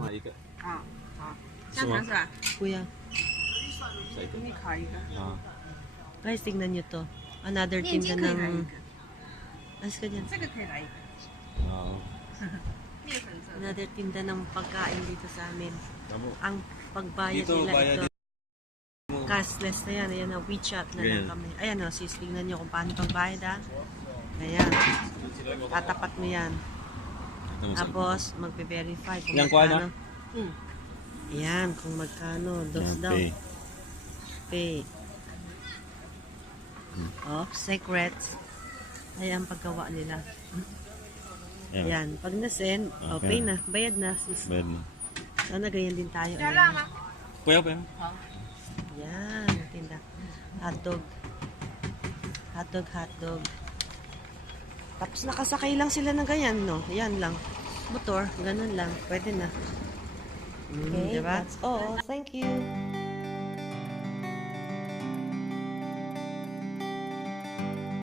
买一个。啊，好，香肠是吧？ Kuya, 再一个。给你烤一个。啊， guys, tingnan nyo to. Another 面 tinda 筋可以来一 ng... 个， Ayos ka dyan. 这个可以来一个。好。面粉色。 Another tinda ng pagkain dito sa amin. Tama. Ang pagbayad Dito, nila bayad ito. Cashless na yan. Ayan na, WeChat na Ganyan. lang kami. Ayan o, sis, tingnan nyo kung paano pagbayad ha. Ayan. Tatapat mo yan. Tapos, magpe-verify kung Yang kuha na? magkano. Ayan, kung magkano. Dos daw. Pay. Pay. Oh, secrets. Ayan, paggawa nila. Yan. Ayan, pag na-send, Okay. pay na. Bayad na, sis. Bayad na. Sana ganyan din tayo. 加 Ayan. 辣吗？ Kuya, kuya. 好。 Yan, tinda. Hotdog. Hotdog, hotdog. Tapos nakasakay lang sila ng ganyan, no? Yan lang. Motor, ganun lang. Pwede na. Okay, Diba? that's all. Thank you.